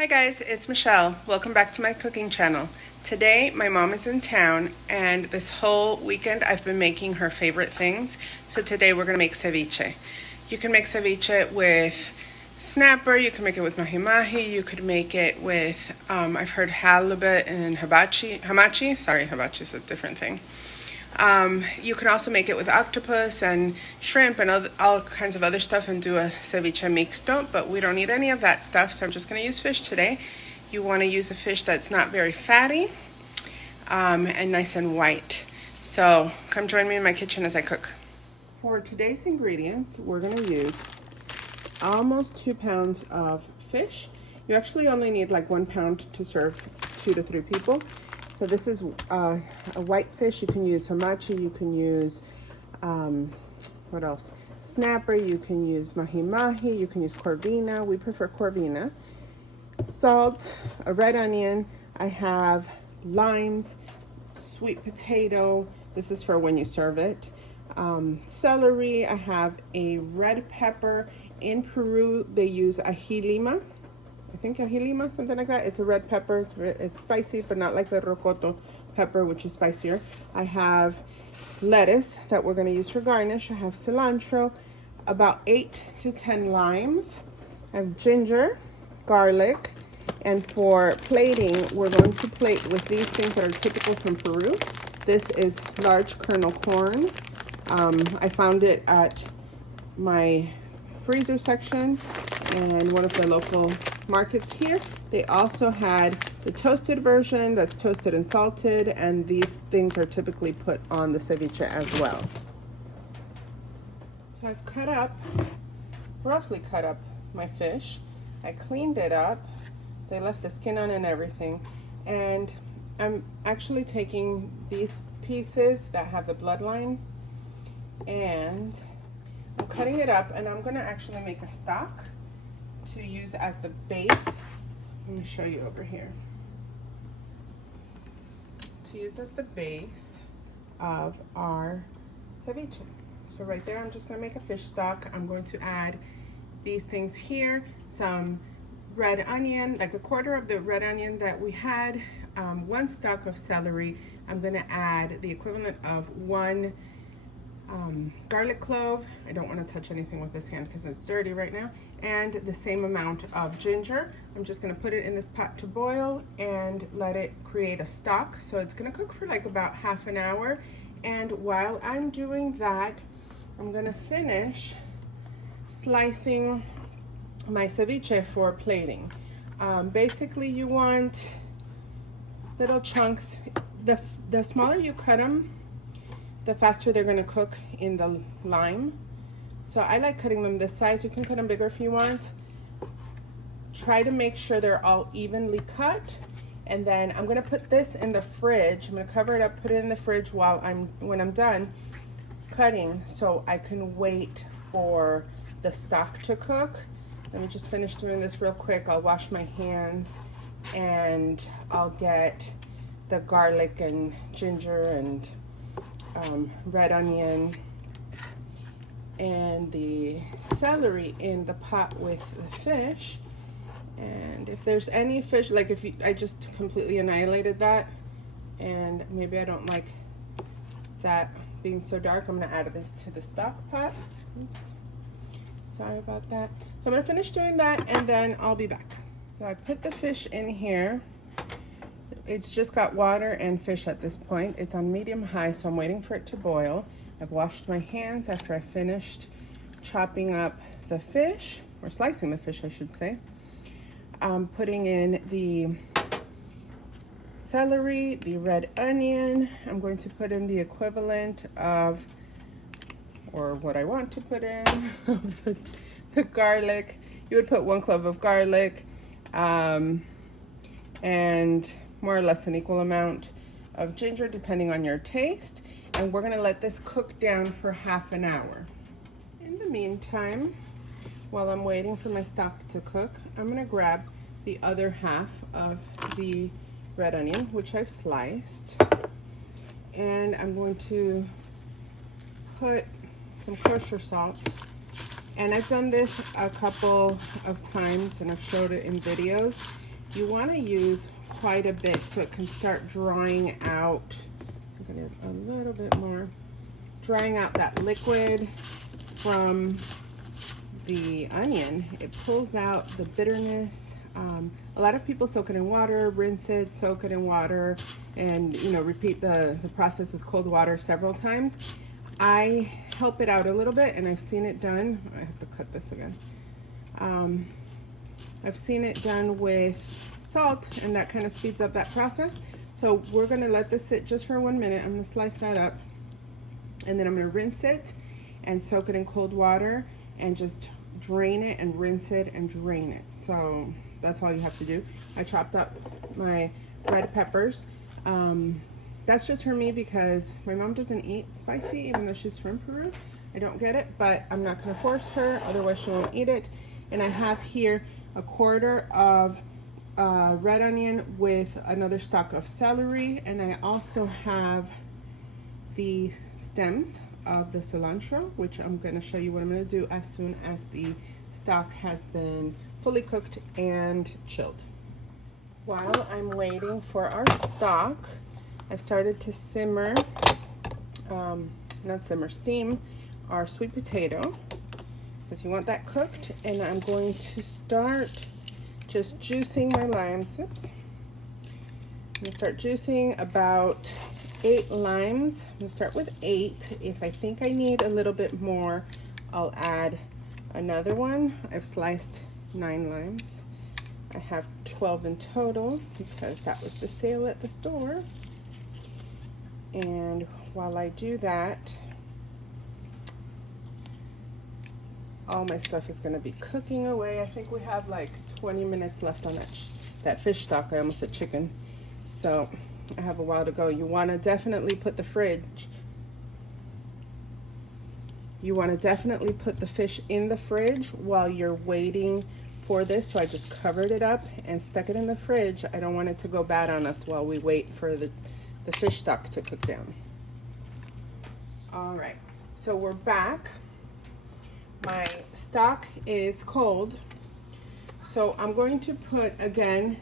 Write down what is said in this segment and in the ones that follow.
Hi guys, it's Michelle. Welcome back to my cooking channel. Today my mom is in town and this whole weekend I've been making her favorite things. So today we're gonna make ceviche. You can make ceviche with snapper, you can make it with mahi-mahi, you could make it with, I've heard halibut and hamachi. Sorry, hibachi is a different thing. You can also make it with octopus and shrimp and all kinds of other stuff and do a ceviche mixto, but we don't need any of that stuff, so I'm just going to use fish today. You want to use a fish that's not very fatty and nice and white. So come join me in my kitchen as I cook. For today's ingredients, we're going to use almost 2 pounds of fish. You actually only need like 1 pound to serve 2 to 3 people. So this is a white fish. You can use hamachi, you can use, what else? Snapper, you can use mahi-mahi, you can use corvina. We prefer corvina. Salt, a red onion. I have limes, sweet potato. This is for when you serve it. Celery, I have a red pepper. In Peru, they use ají lima. I think ají lima, something like that. It's a red pepper. It's spicy, but not like the rocoto pepper, which is spicier. I have lettuce that we're going to use for garnish. I have cilantro, about 8 to 10 limes. I have ginger, garlic, and for plating, we're going to plate with these things that are typical from Peru. This is large kernel corn. I found it at my freezer section and one of the local markets here. They also had the toasted version that's toasted and salted, and these things are typically put on the ceviche as well. So I've roughly cut up my fish. I cleaned it up. They left the skin on and everything. And I'm actually taking these pieces that have the bloodline and I'm cutting it up, and I'm gonna actually make a stock to use as the base. Let me show you over here. To use as the base of our ceviche. So right there, I'm just gonna make a fish stock. I'm going to add these things here, some red onion, like 1/4 of the red onion that we had, 1 stalk of celery. I'm gonna add the equivalent of 1 garlic clove. I don't want to touch anything with this hand because it's dirty right now. And the same amount of ginger. I'm just going to put it in this pot to boil and let it create a stock. So it's going to cook for like about ½ an hour. And while I'm doing that, I'm going to finish slicing my ceviche for plating. Basically, you want little chunks. The smaller you cut them, the faster they're gonna cook in the lime. So I like cutting them this size. You can cut them bigger if you want. Try to make sure they're all evenly cut. And then I'm gonna put this in the fridge. I'm gonna cover it up, put it in the fridge when I'm done cutting, so I can wait for the stock to cook. Let me just finish doing this real quick. I'll wash my hands and I'll get the garlic and ginger and red onion and the celery in the pot with the fish. And if there's any fish, like I just completely annihilated that, and maybe I don't like that being so dark, I'm gonna add this to the stock pot. Oops, sorry about that. So I'm gonna finish doing that and then I'll be back. So I put the fish in here. It's just got water and fish at this point. It's on medium high, so I'm waiting for it to boil. I've washed my hands after I finished chopping up the fish, or slicing the fish, I should say. I'm putting in the celery, the red onion. I'm going to put in the equivalent of, or what I want to put in, of the garlic. You would put 1 clove of garlic, and more or less an equal amount of ginger depending on your taste. And we're gonna let this cook down for ½ an hour. In the meantime, while I'm waiting for my stock to cook, I'm gonna grab the other half of the red onion, which I've sliced, and I'm going to put some kosher salt. And I've done this a couple of times and I've showed it in videos. You want to use quite a bit so it can start drying out. I'm going to a little bit more. Drying out that liquid from the onion. It pulls out the bitterness. A lot of people soak it in water, rinse it, soak it in water, and repeat the process with cold water several times. I help it out a little bit, and I've seen it done. I have to cut this again. I've seen it done with salt, and that kind of speeds up that process. So we're going to let this sit just for 1 minute. I'm going to slice that up, and then I'm going to rinse it and soak it in cold water and just drain it and rinse it and drain it. So that's all you have to do. I chopped up my red peppers. That's just for me because my mom doesn't eat spicy, even though she's from Peru. I don't get it, but I'm not going to force her, otherwise she won't eat it. And I have here a quarter of red onion with another stalk of celery, and I also have the stems of the cilantro, which I'm going to show you what I'm going to do as soon as the stock has been fully cooked and chilled. While I'm waiting for our stock, I've started to simmer, steam our sweet potato, because you want that cooked. And I'm going to start just juicing my limes. Oops. I'm going to start juicing about 8 limes. I'm going to start with 8. If I think I need a little bit more, I'll add another one. I've sliced 9 limes. I have 12 in total because that was the sale at the store. And while I do that, all my stuff is going to be cooking away. I think we have like 20 minutes left on that fish stock. I almost said chicken. So I have a while to go. You want to definitely put the fish in the fridge while you're waiting for this. So I just covered it up and stuck it in the fridge. I don't want it to go bad on us while we wait for the fish stock to cook down. All right, so we're back. My stock is cold, so I'm going to put, again,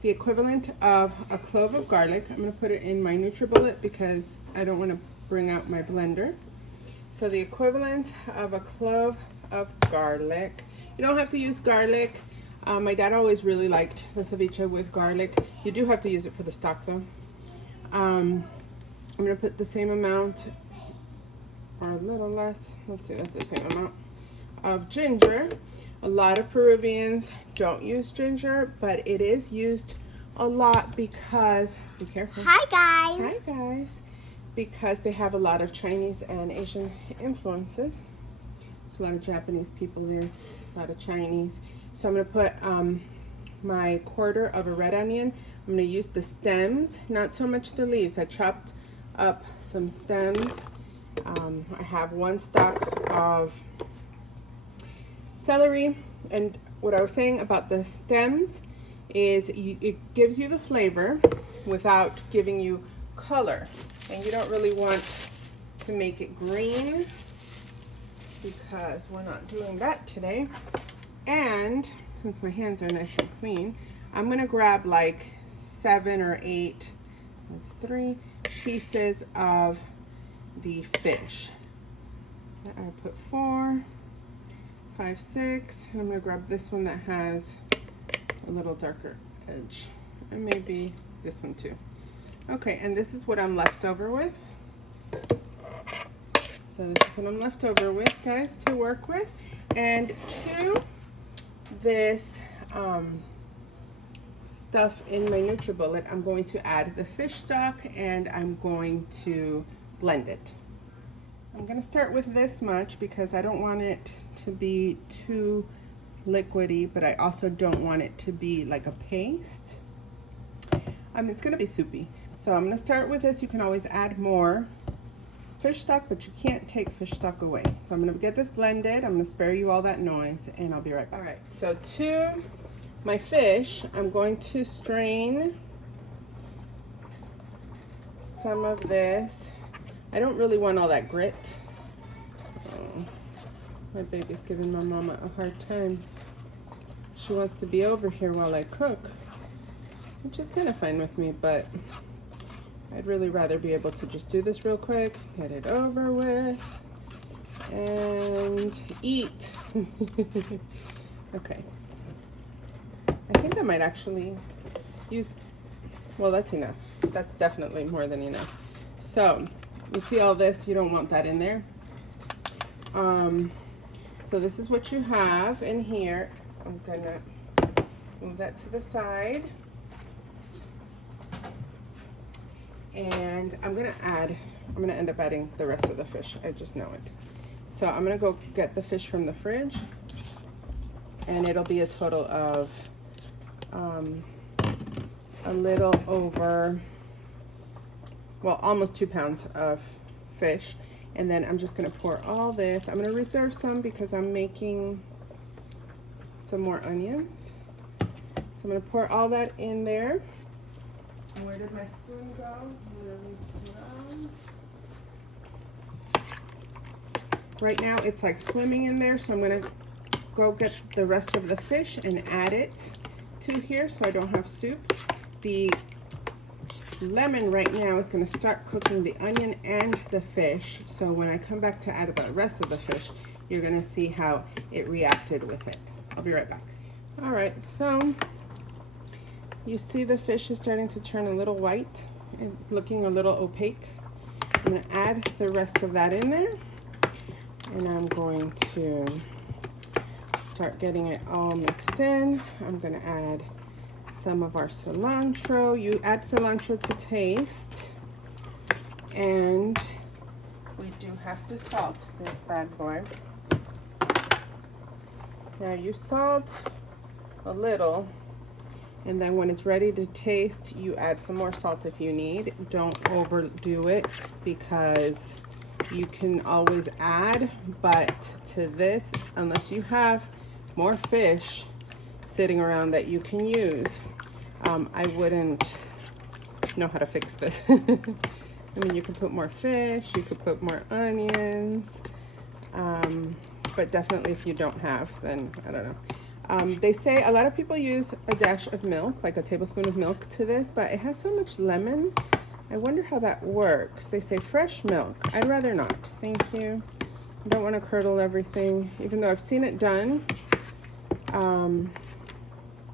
the equivalent of a clove of garlic. I'm going to put it in my NutriBullet because I don't want to bring out my blender. So the equivalent of a clove of garlic. You don't have to use garlic. My dad always really liked the ceviche with garlic. You do have to use it for the stock though. I'm going to put the same amount, or a little less, let's see, that's the same amount, of ginger. A lot of Peruvians don't use ginger, but it is used a lot because, be careful. Hi guys. Hi guys. Because they have a lot of Chinese and Asian influences. There's a lot of Japanese people there, a lot of Chinese. So I'm going to put my quarter of a red onion. I'm going to use the stems, not so much the leaves. I chopped up some stems. I have 1 stalk of celery, and what I was saying about the stems is it gives you the flavor without giving you color, and you don't really want to make it green because we're not doing that today. And since my hands are nice and clean, I'm going to grab like 7 or 8, that's 3 pieces of the fish. I put 4, 5, 6, and I'm going to grab this one that has a little darker edge, and maybe this one too. Okay, and this is what I'm left over with. So this is what I'm left over with, guys, to work with. And to this stuff in my NutriBullet, I'm going to add the fish stock, and I'm going to blend it. I'm going to start with this much because I don't want it to be too liquidy, but I also don't want it to be like a paste. It's going to be soupy. So I'm going to start with this. You can always add more fish stock, but you can't take fish stock away. So I'm going to get this blended. I'm going to spare you all that noise, and I'll be right back. All right, so to my fish, I'm going to strain some of this. I don't really want all that grit. Oh, my baby's giving my mama a hard time. She wants to be over here while I cook. which is kind of fine with me, but I'd really rather be able to just do this real quick, get it over with, and eat. Okay. I think I might actually use, well, that's enough. That's definitely more than enough. So, you see all this? You don't want that in there. So this is what you have in here. I'm gonna move that to the side. And I'm gonna end up adding the rest of the fish. I just know it. So I'm gonna go get the fish from the fridge, and it'll be a total of a little over, well, almost 2 pounds of fish. And then I'm just gonna pour all this. I'm gonna reserve some because I'm making some more onions. So I'm gonna pour all that in there. And where did my spoon go? Right now it's like swimming in there, so I'm gonna go get the rest of the fish and add it to here so I don't have soup. The lemon right now is going to start cooking the onion and the fish, so when I come back to add the rest of the fish, you're going to see how it reacted with it. I'll be right back. All right, so you see the fish is starting to turn a little white. It's looking a little opaque. I'm going to add the rest of that in there, and I'm going to start getting it all mixed in. I'm going to add some of our cilantro. You add cilantro to taste, and we do have to salt this bad boy. Now you salt a little, and then when it's ready to taste, you add some more salt if you need. Don't overdo it because you can always add, but to this, unless you have more fish sitting around that you can use, I wouldn't know how to fix this. I mean, you could put more fish, you could put more onions, but definitely if you don't have, then I don't know. They say a lot of people use a dash of milk, like a tablespoon of milk to this, but it has so much lemon. I wonder how that works. They say fresh milk. I'd rather not. Thank you. I don't want to curdle everything, even though I've seen it done. And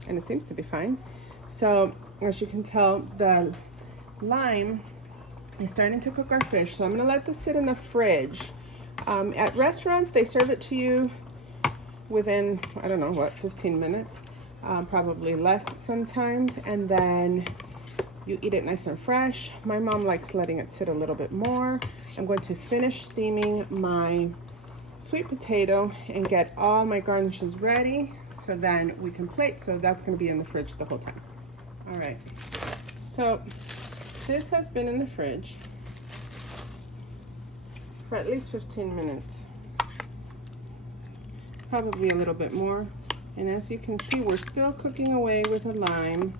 it seems to be fine. So as you can tell, the lime is starting to cook our fish. So I'm gonna let this sit in the fridge. At restaurants, they serve it to you within, I don't know, what, 15 minutes? Probably less sometimes. And then you eat it nice and fresh. My mom likes letting it sit a little bit more. I'm going to finish steaming my sweet potato and get all my garnishes ready, so then we can plate. So that's going to be in the fridge the whole time. All right, so this has been in the fridge for at least 15 minutes, probably a little bit more. And as you can see, we're still cooking away with the lime.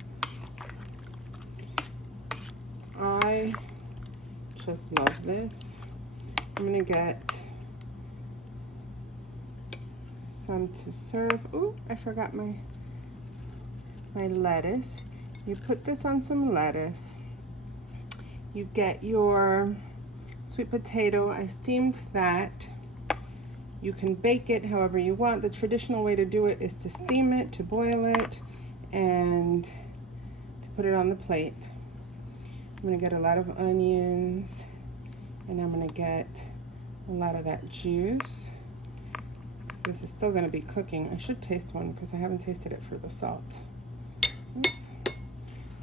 I just love this. I'm gonna get some to serve. Ooh, I forgot my lettuce. You put this on some lettuce. You get your sweet potato. I steamed that. You can bake it however you want. The traditional way to do it is to steam it, to boil it, and to put it on the plate. I'm gonna get a lot of onions, and I'm gonna get a lot of that juice. So this is still gonna be cooking. I should taste one because I haven't tasted it for the salt. Oops.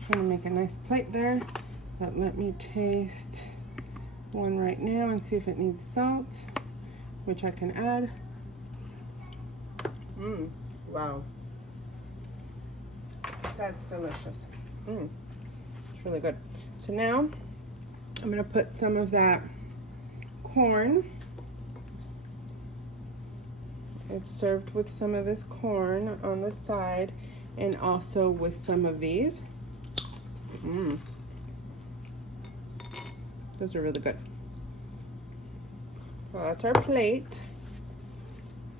I'm gonna make a nice plate there, but let me taste one right now and see if it needs salt, which I can add. Wow. That's delicious. It's really good. So now I'm gonna put some of that corn. It's served with some of this corn on the side, and also with some of these. Those are really good. Well, that's our plate.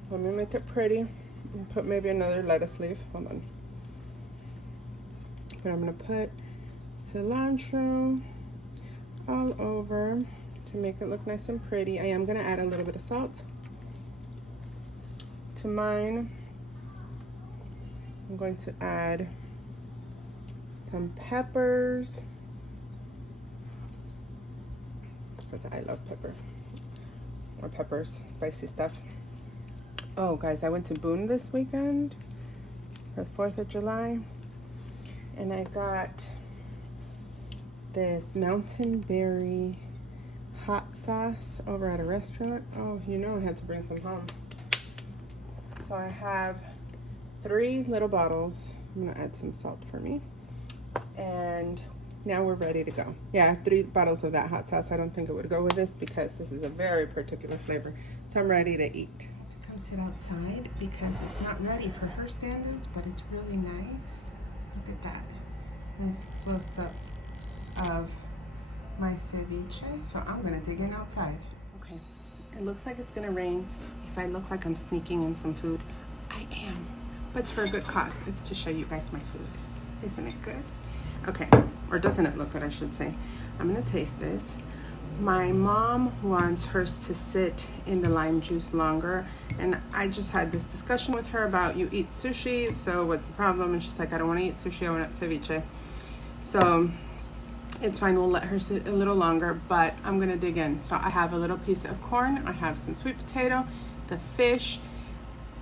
Let me make it pretty and put maybe another lettuce leaf. Hold on. But I'm gonna put cilantro all over to make it look nice and pretty. I am gonna add a little bit of salt to mine. I'm going to add some peppers because I love pepper, or peppers, spicy stuff. Oh guys, I went to Boone this weekend for 4th of July and I got this mountain berry hot sauce over at a restaurant. Oh, you know I had to bring some home. So I have 3 little bottles. I'm gonna add some salt for me. And now we're ready to go. Yeah, 3 bottles of that hot sauce. I don't think it would go with this because this is a very particular flavor. So I'm ready to eat. Come sit outside because it's not ready for her standards, but it's really nice. Look at that. Nice close up of my ceviche. So I'm gonna dig in outside. Okay, it looks like it's gonna rain. If I look like I'm sneaking in some food, I am. But it's for a good cause. It's to show you guys my food. Isn't it good? Okay, or doesn't it look good, I should say. I'm gonna taste this. My mom wants hers to sit in the lime juice longer, and I just had this discussion with her about you eat sushi, so what's the problem? And she's like, I don't wanna eat sushi, I want ceviche. So it's fine, we'll let her sit a little longer, but I'm gonna dig in. So I have a little piece of corn, I have some sweet potato, the fish,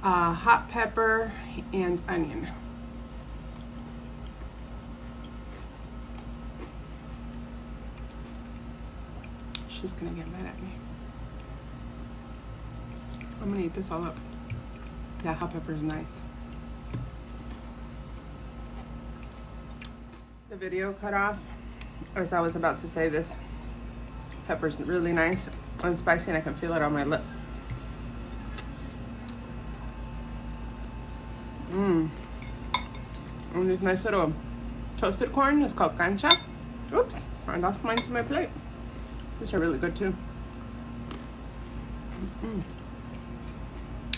hot pepper, and onion. She's gonna get mad at me. I'm gonna eat this all up. That hot pepper is nice. The video cut off as I was about to say this. Pepper's really nice and spicy, and I can feel it on my lip. And this nice little toasted corn is called Cancha. Oops, I lost mine to my plate. These are really good too.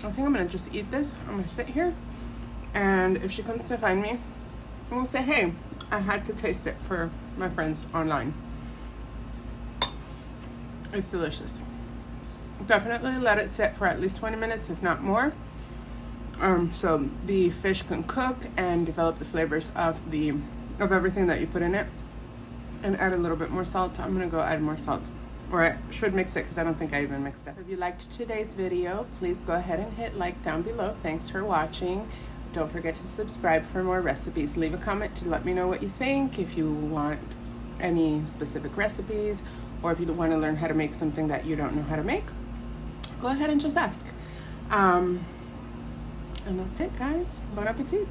I think I'm gonna just eat this. I'm gonna sit here, and if she comes to find me, we'll say, hey, I had to taste it for my friends online. It's delicious. Definitely let it sit for at least 20 minutes, if not more. So the fish can cook and develop the flavors of everything that you put in it, and add a little bit more salt. I'm gonna go add more salt, or I should mix it because I don't think I even mixed it. So if you liked today's video, please go ahead and hit like down below. Thanks for watching. Don't forget to subscribe for more recipes. Leave a comment to let me know what you think, if you want any specific recipes, or if you want to learn how to make something that you don't know how to make. Go ahead and just ask. And that's it, guys. Bon appetit.